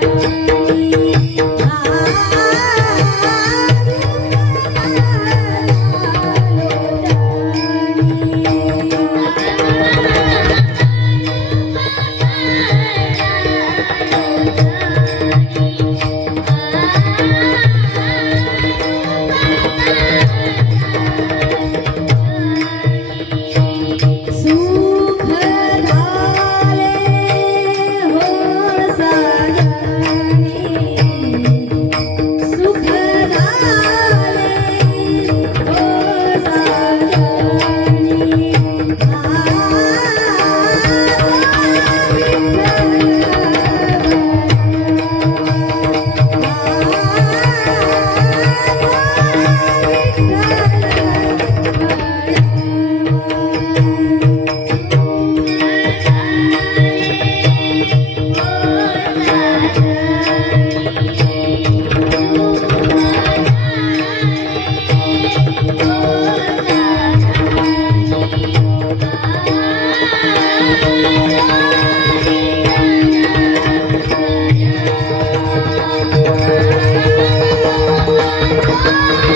Thank mm -hmm. you. Thank you.